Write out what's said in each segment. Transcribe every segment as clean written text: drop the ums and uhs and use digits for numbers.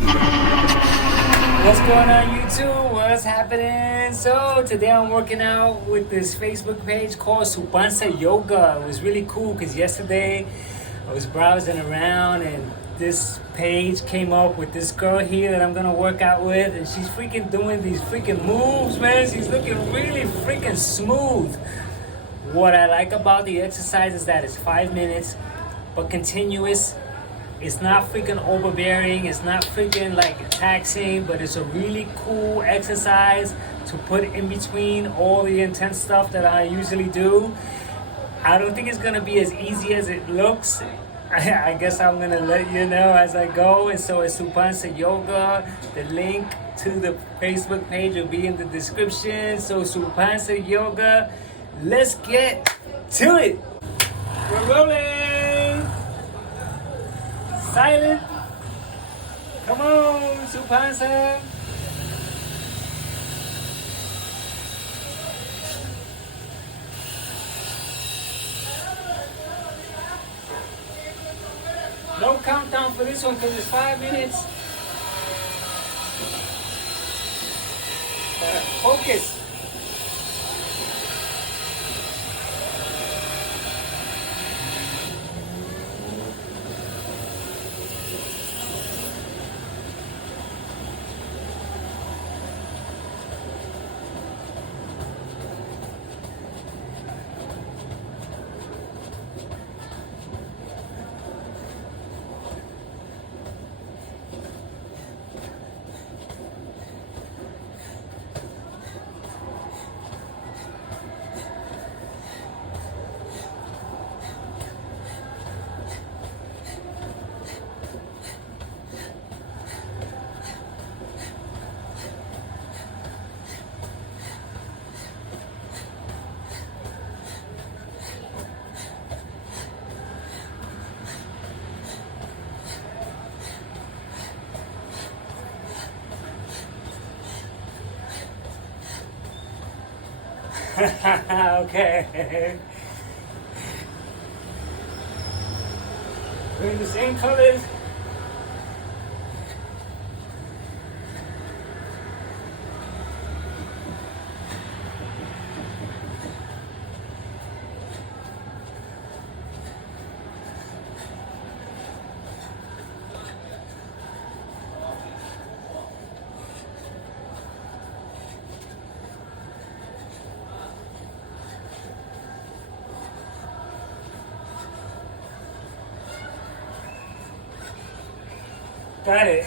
What's going on YouTube? What's happening? So today I'm working out with this Facebook page called SupansaYoga. It was really cool because yesterday I was browsing around and this page came up with this girl here that I'm gonna work out with, and she's freaking doing these freaking moves, man. She's looking really freaking smooth. What I like about the exercise is that it's 5 minutes but continuous. It's not freaking overbearing, it's not freaking like taxing, but it's a really cool exercise to put in between all the intense stuff that I usually do. I don't think it's gonna be as easy as it looks. I guess I'm gonna let you know as I go. And so it's SupansaYoga. The link to the Facebook page will be in the description. So SupansaYoga, let's get to it. We're rolling. Silent. Come on, Supansa. No countdown for this one because it's 5 minutes. Focus. Okay. We're in the same colors. Got it.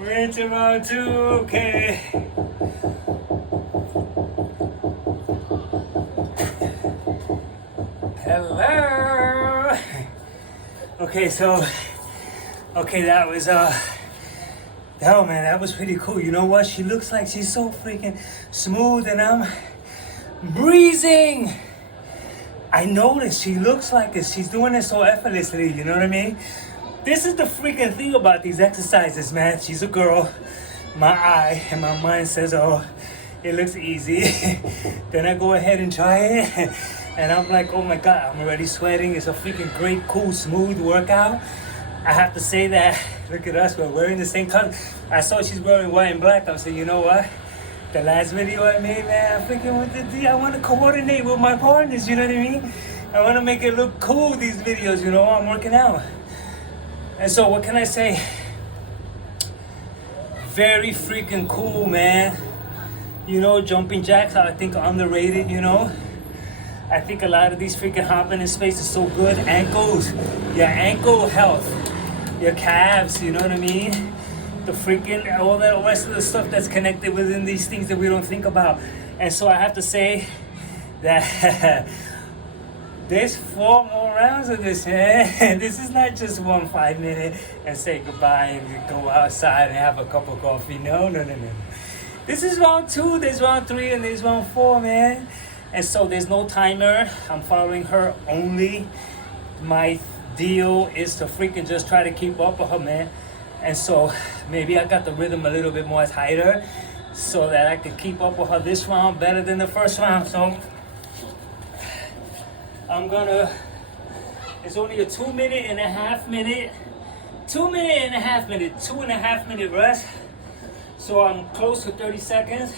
We're into round 2, okay. Hello. Okay, so, that was, oh man, that was pretty cool. You know what? She looks like she's so freaking smooth and I'm breezing. I noticed she looks like it. She's doing it so effortlessly, you know what I mean? This is the freaking thing about these exercises, man. She's a girl. My eye and my mind says, oh, it looks easy. Then I go ahead and try it. And I'm like, oh my God, I'm already sweating. It's a freaking great, cool, smooth workout. I have to say that, look at us, we're wearing the same color. I saw she's wearing white and black. I'm saying, you know what? The last video I made, man, I freaking I want to coordinate with my partners, you know what I mean? I want to make it look cool, these videos, you know, I'm working out. And so, what can I say? Very freaking cool, man. You know, jumping jacks, I think are underrated, you know? I think a lot of these freaking hopping in space is so good. Ankles, your ankle health, your calves, you know what I mean? The freaking, all the rest of the stuff that's connected within these things that we don't think about. And so I have to say that there's 4 more rounds of this, man. This is not just 1 5-minute and say goodbye and go outside and have a cup of coffee. No. This is round 2, there's round 3, and there's round 4, man. And so there's no timer. I'm following her only. My deal is to freaking just try to keep up with her, man. And so maybe I got the rhythm a little bit more tighter so that I can keep up with her this round better than the first round. So I'm gonna, it's only a 2.5 minute rest. So I'm close to 30 seconds.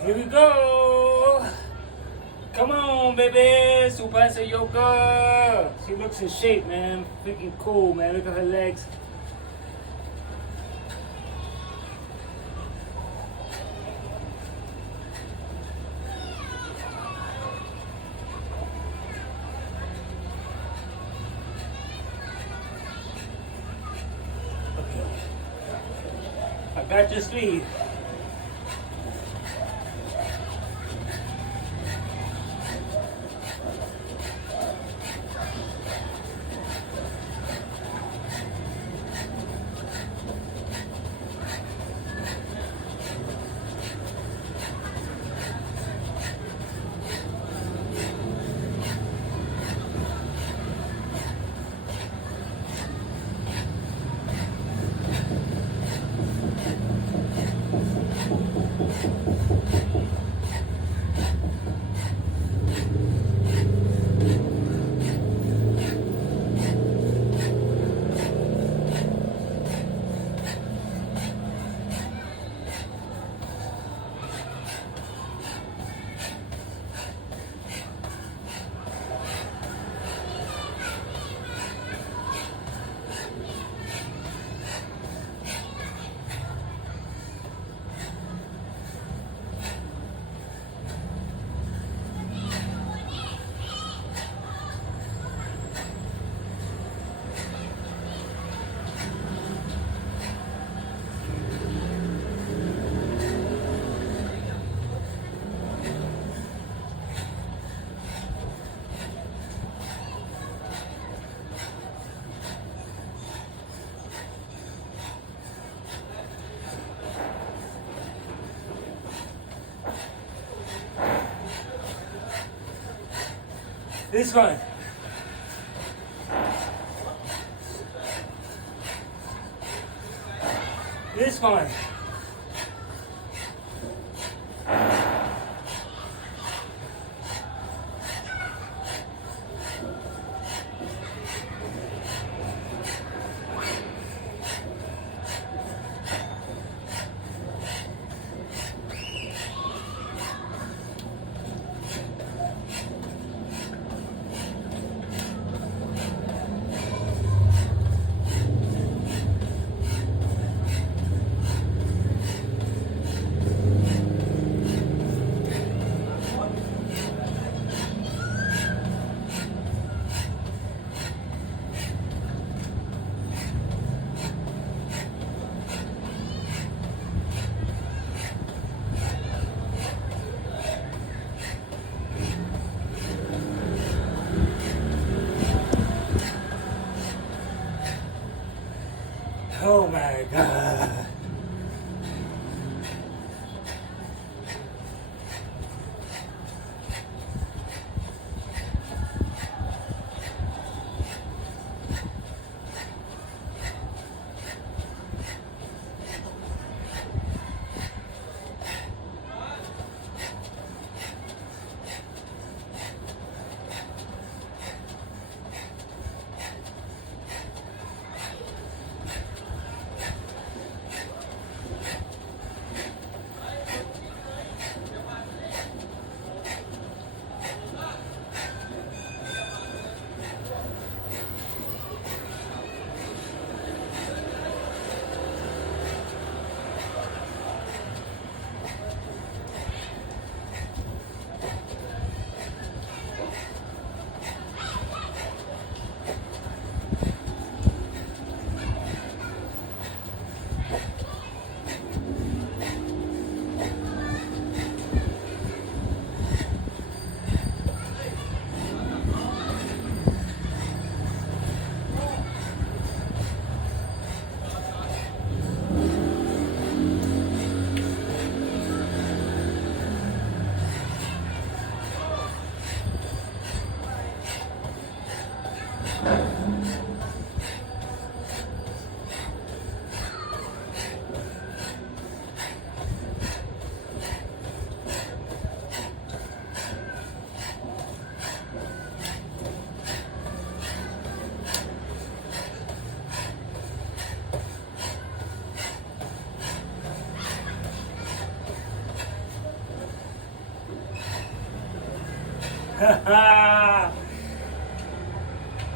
Here we go. Come on, baby. SupansaYoga. She looks in shape, man. Freaking cool, man. Look at her legs. Okay. I got your speed. This one. This one.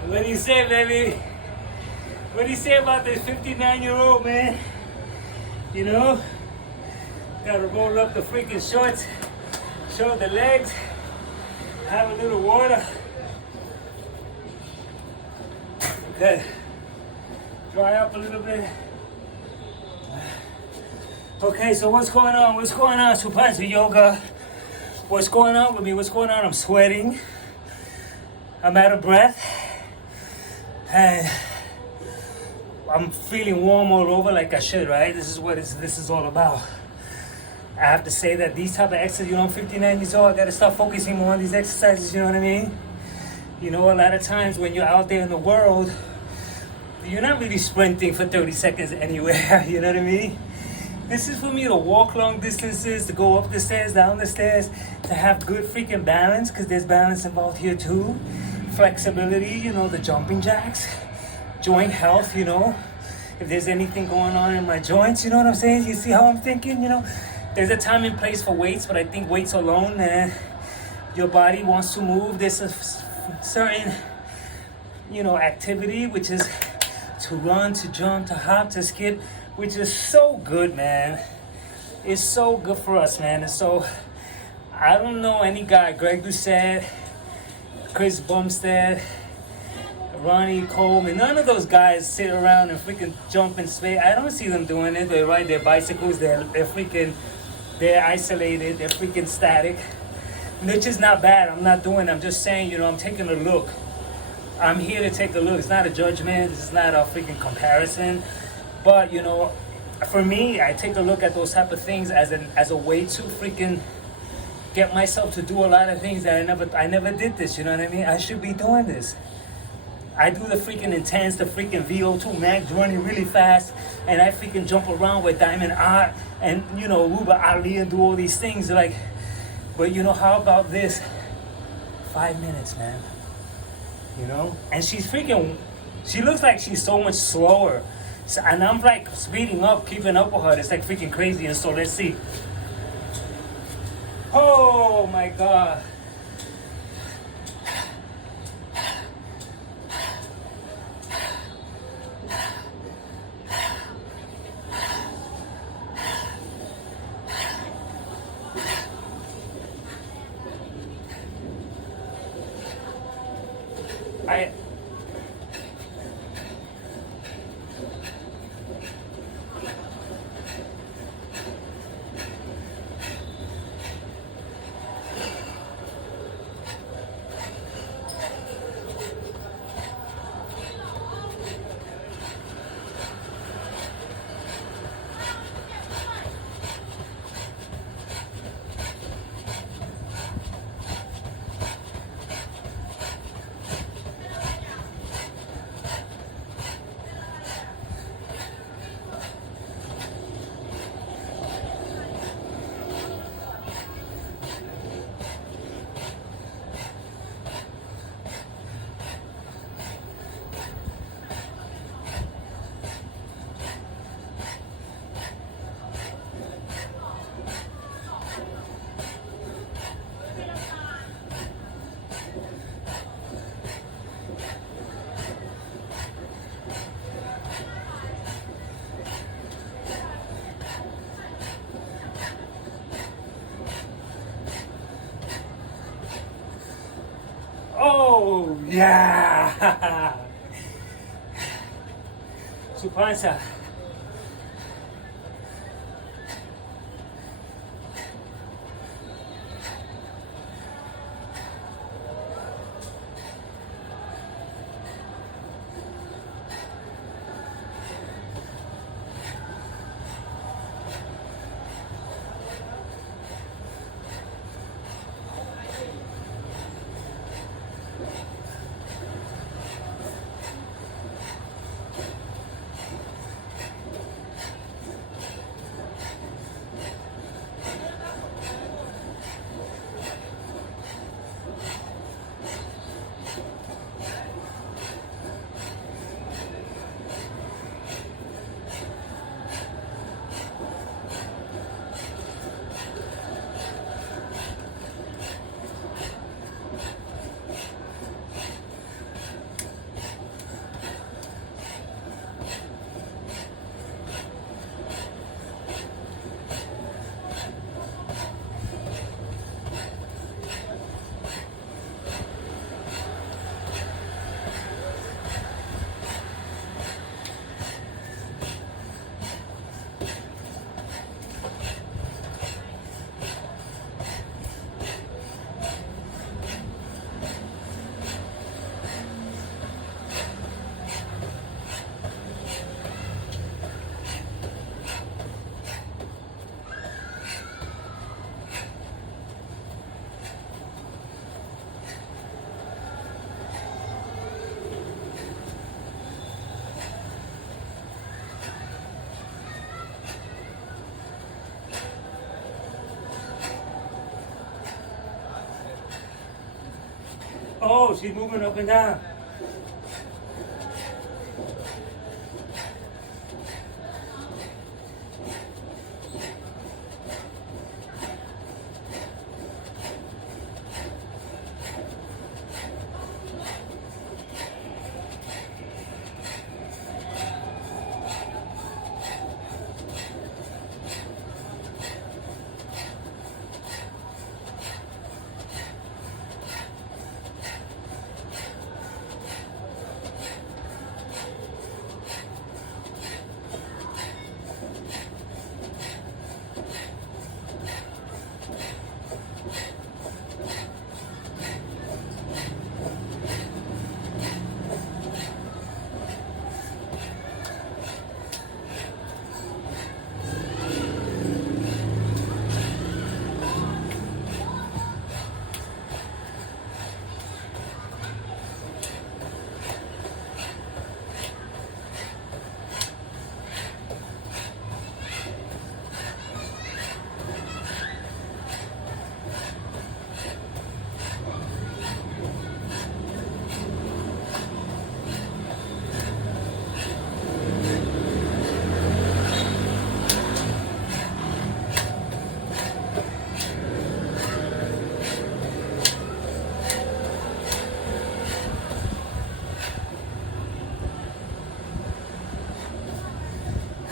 What do you say, baby? What do you say about this 59-year-old man? You know, gotta roll up the freaking shorts, show the legs, have a little water. Okay, dry up a little bit. Okay, so what's going on? What's going on, SupansaYoga? What's going on with me? What's going on? I'm sweating. I'm out of breath. And I'm feeling warm all over like I should, right? This is what this is all about. I have to say that these type of exercises, you know, I'm 59 years old, I gotta start focusing more on these exercises, you know what I mean? You know, a lot of times when you're out there in the world, you're not really sprinting for 30 seconds anywhere, you know what I mean? This is for me to walk long distances, to go up the stairs, down the stairs, to have good freaking balance, because there's balance involved here too. Flexibility, you know, the jumping jacks, joint health, you know, if there's anything going on in my joints, you know what I'm saying? You see how I'm thinking, you know? There's a time and place for weights, but I think weights alone, your body wants to move. There's a certain, you know, activity, which is to run, to jump, to hop, to skip, which is so good, man. It's so good for us, man. And so, I don't know any guy, Greg Doucette, Chris Bumstead, Ronnie Coleman, none of those guys sit around and freaking jump in space. I don't see them doing it. They ride their bicycles, they're isolated, they're freaking static. Which is not bad, I'm not doing it. I'm just saying, you know, I'm taking a look. I'm here to take a look. It's not a judgment, it's not a freaking comparison. But, you know, for me, I take a look at those type of things as a way to freaking get myself to do a lot of things that I never did this, you know what I mean? I should be doing this. I do the freaking intense, the freaking VO2 max, running really fast, and I freaking jump around with Diamond Art and, you know, Ruba Ali and do all these things. Like, but you know, how about this? 5 minutes, man. You know? And she's freaking, she looks like she's so much slower. So, and I'm like speeding up, keeping up with her. It's like freaking crazy. And so let's see. Oh my God. Oh, yeah. Supansa. Oh, she's moving up and down.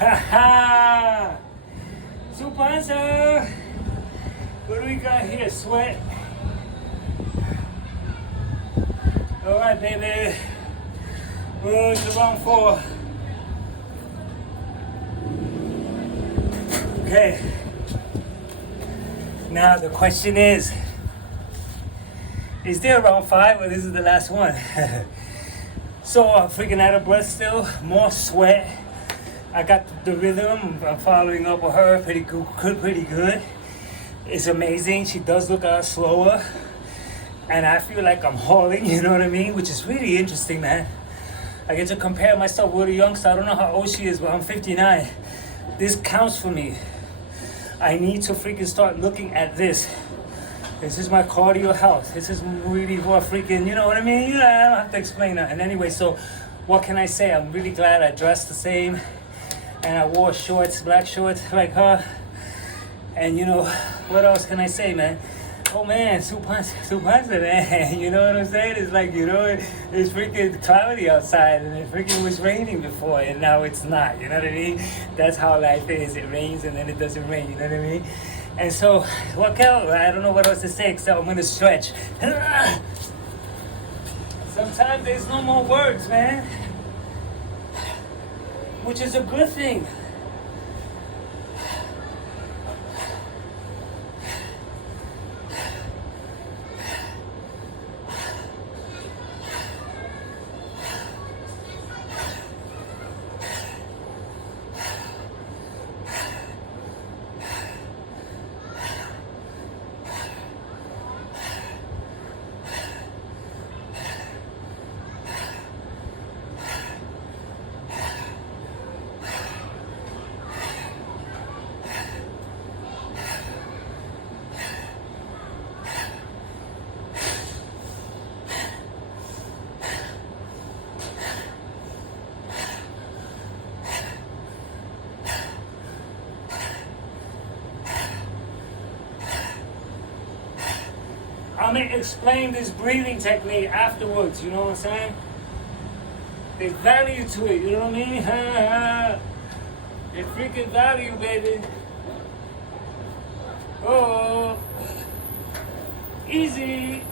Ha ha! Supansa! What do we got here? Sweat. Alright, baby. We're to round 4. Okay. Now the question is there round 5 or this is the last one? So I'm freaking out of breath still, more sweat. I got the rhythm. I'm following up with her pretty good. It's amazing. She does look a lot slower. And I feel like I'm hauling, you know what I mean? Which is really interesting, man. I get to compare myself with a youngster. I don't know how old she is, but I'm 59. This counts for me. I need to freaking start looking at this. This is my cardio health. This is really what freaking, you know what I mean? Yeah, I don't have to explain that. And anyway, so what can I say? I'm really glad I dressed the same. And I wore shorts, black shorts like her. And you know, what else can I say, man? Oh man, Supansa, man. You know what I'm saying? It's like, you know, it's freaking cloudy outside and it freaking was raining before and now it's not, you know what I mean? That's how life is. It rains and then it doesn't rain, you know what I mean? And so, what else? I don't know what else to say except I'm gonna stretch. Sometimes there's no more words, man. Which is a good thing. I'm gonna explain this breathing technique afterwards, you know what I'm saying? There's value to it, you know what I mean? There's freaking value, baby. Oh, easy.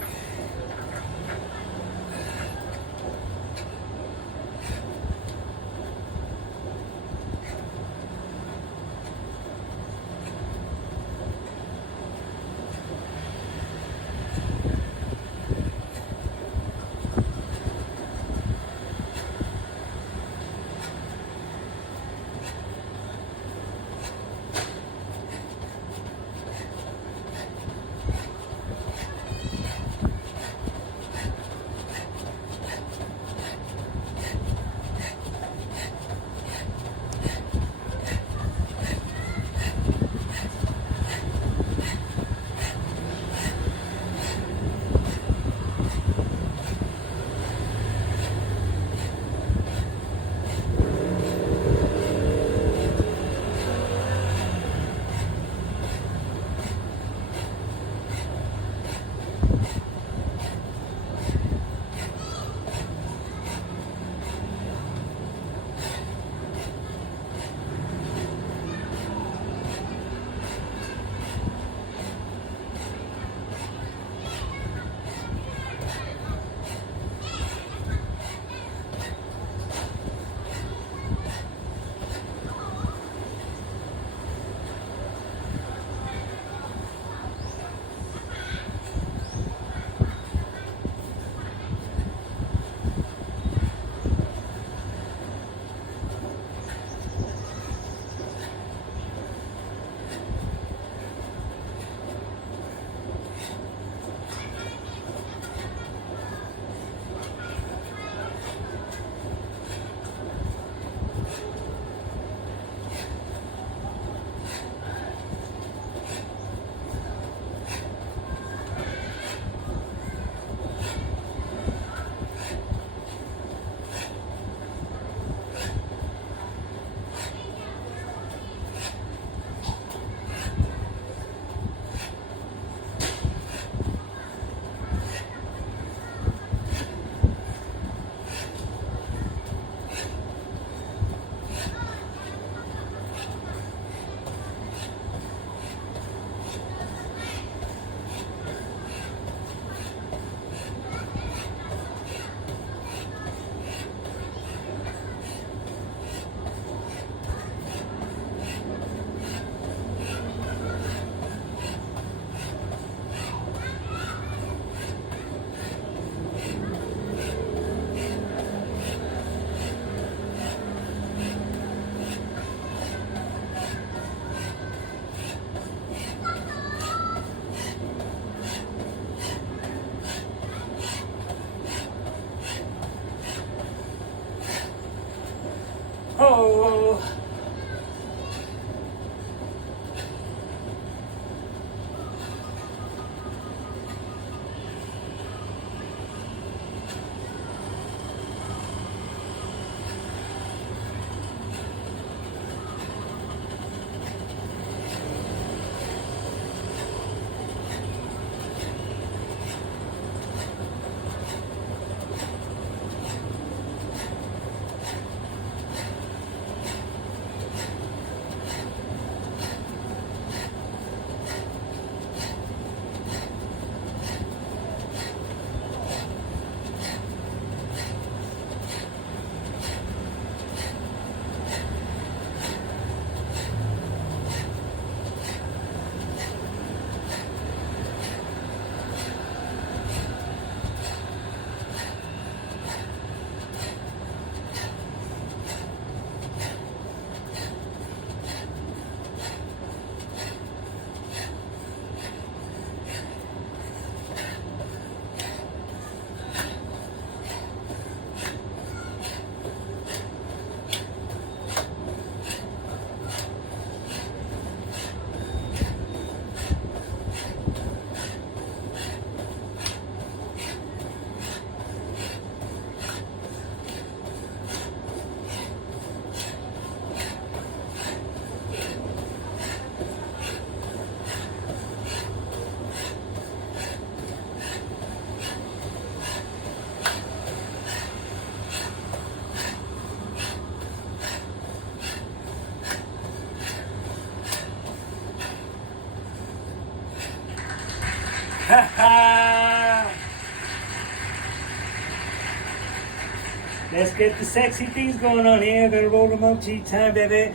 Let's get the sexy things going on here. Gotta roll them up, cheek time, baby.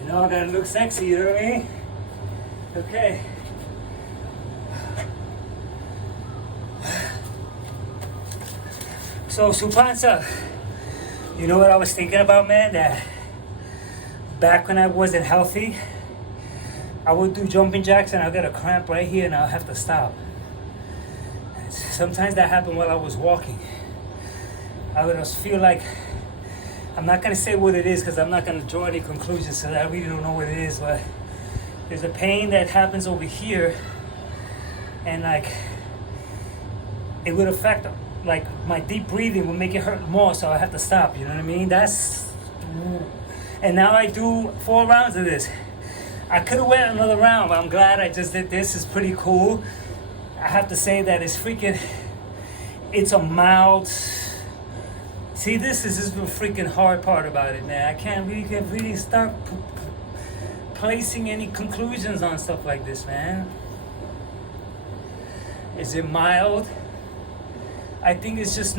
You know, I gotta look sexy, you know what I mean? Okay. So, Supansa, you know what I was thinking about, man? That back when I wasn't healthy, I would do jumping jacks and I'll get a cramp right here and I'll have to stop. Sometimes that happened while I was walking. I would just feel like, I'm not gonna say what it is because I'm not gonna draw any conclusions because I really don't know what it is, but there's a pain that happens over here and like, it would affect like my deep breathing would make it hurt more, so I have to stop, you know what I mean? And now I do 4 rounds of this. I could have went another round, but I'm glad I just did this. It's pretty cool. I have to say that it's a mild. See, this is the freaking hard part about it, man. I can't really start placing any conclusions on stuff like this, man. Is it mild? I think it's just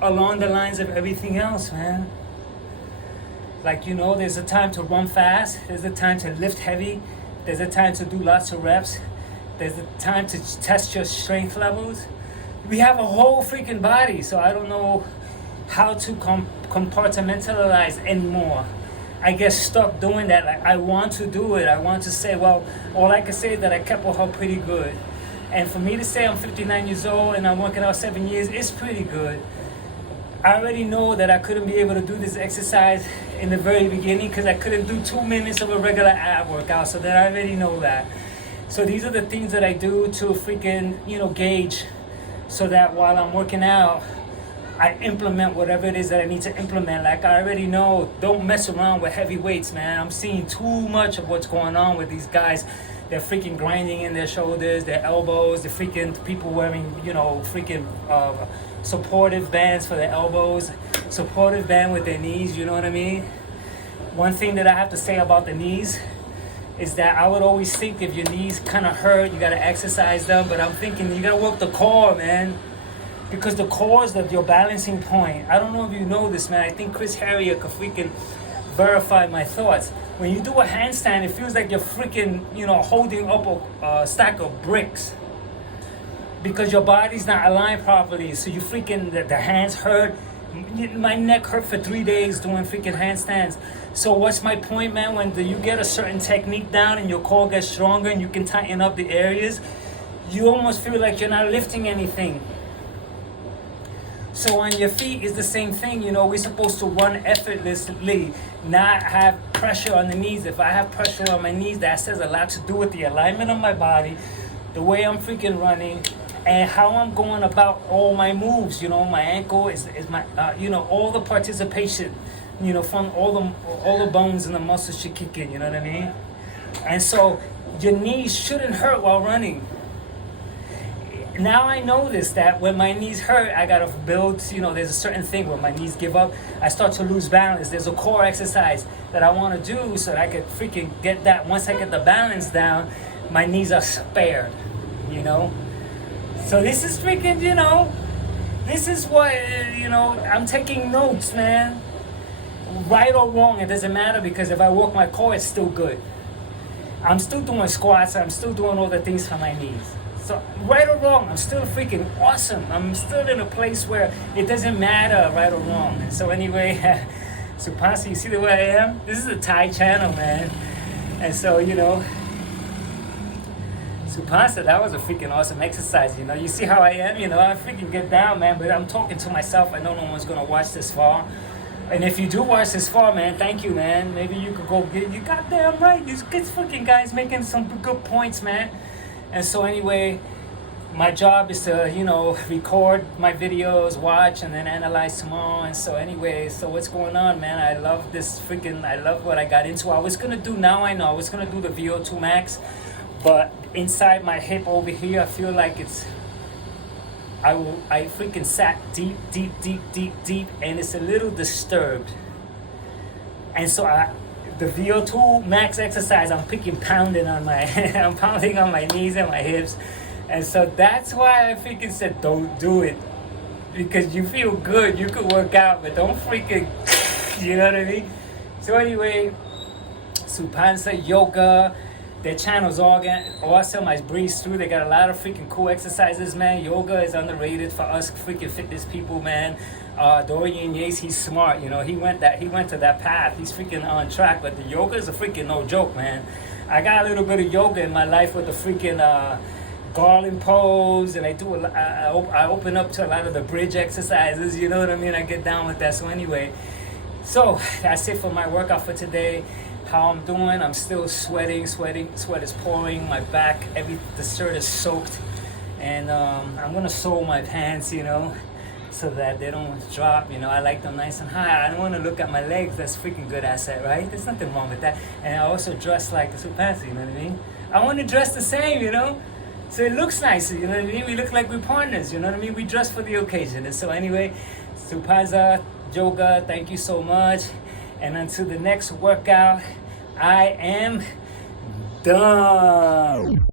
along the lines of everything else, man. Like, you know, there's a time to run fast. There's a time to lift heavy. There's a time to do lots of reps. There's a time to test your strength levels. We have a whole freaking body, so I don't know how to compartmentalize anymore. I get stuck doing that. Like, I want to do it. I want to say, well, all I can say is that I kept with her pretty good. And for me to say I'm 59 years old and I'm working out 7 years, it's pretty good. I already know that I couldn't be able to do this exercise in the very beginning because I couldn't do 2 minutes of a regular ab workout, so that I already know that. So these are the things that I do to freaking, you know, gauge, so that while I'm working out, I implement whatever it is that I need to implement. Like, I already know, don't mess around with heavy weights, man. I'm seeing too much of what's going on with these guys. They're freaking grinding in their shoulders, their elbows, the freaking people wearing, you know, freaking supportive bands for their elbows, supportive band with their knees, you know what I mean? One thing that I have to say about the knees is that I would always think if your knees kind of hurt, you got to exercise them, but I'm thinking you got to work the core, man. Because the core is your balancing point. I don't know if you know this, man. I think Chris Harrier could freaking verify my thoughts. When you do a handstand, it feels like you're freaking, you know, holding up a stack of bricks. Because your body's not aligned properly. So you freaking, the hands hurt. My neck hurt for 3 days doing freaking handstands. So what's my point, man? When you get a certain technique down and your core gets stronger and you can tighten up the areas, you almost feel like you're not lifting anything. So on your feet is the same thing, you know, we're supposed to run effortlessly, not have pressure on the knees. If I have pressure on my knees, that says a lot to do with the alignment of my body, the way I'm freaking running, and how I'm going about all my moves. You know, my ankle is my, you know, all the participation, you know, from all the bones and the muscles should kick in, you know what I mean? And so your knees shouldn't hurt while running. Now I know this, that when my knees hurt, I gotta build, you know, there's a certain thing where my knees give up, I start to lose balance. There's a core exercise that I wanna do so that I could freaking get that. Once I get the balance down, my knees are spared, you know? So this is freaking, you know, this is what, you know, I'm taking notes, man. Right or wrong, it doesn't matter, because if I work my core, it's still good. I'm still doing squats, I'm still doing all the things for my knees. So right or wrong, I'm still freaking awesome. I'm still in a place where it doesn't matter right or wrong. So anyway, Supansa, you see the way I am? This is a Thai channel, man. And so, you know, Supansa, that was a freaking awesome exercise. You know, you see how I am? You know, I freaking get down, man. But I'm talking to myself. I know no one's going to watch this far. And if you do watch this far, man, thank you, man. Maybe you could go get, you goddamn right. These good freaking guys making some good points, man. And so anyway, my job is to, you know, record my videos, watch, and then analyze tomorrow. And so anyway, so what's going on, man? I love this freaking, I love what I got into. I was going to do, now I know, I was going to do the VO2 max. But inside my hip over here, I feel like it's, I freaking sat deep, and it's a little disturbed. And so the VO2 max exercise, I'm pounding on my, I'm pounding on my knees and my hips. And so that's why I freaking said don't do it. Because you feel good, you could work out, but don't freaking, you know what I mean? So anyway, Supansa Yoga, their channel's awesome. I breezed through. They got a lot of freaking cool exercises, man. Yoga is underrated for us freaking fitness people, man. Dorian Yates, he's smart, you know. He went to that path. He's freaking on track. But the yoga is a freaking no joke, man. I got a little bit of yoga in my life with the freaking garland pose, and I open up to a lot of the bridge exercises. You know what I mean? I get down with that. So anyway, so that's it for my workout for today. How I'm doing? I'm still sweating. Sweat is pouring. My back, the shirt is soaked, and I'm gonna sew my pants, you know, so that they don't drop. You know, I like them nice and high. I don't want to look at my legs. That's freaking good asset, right? There's nothing wrong with that. And I also dress like the Supansa. You know what I mean? I want to dress the same, you know. So it looks nicer, you know what I mean? We look like we're partners, you know what I mean? We dress for the occasion. And so anyway, Supansa Yoga, thank you so much. And until the next workout, I am done.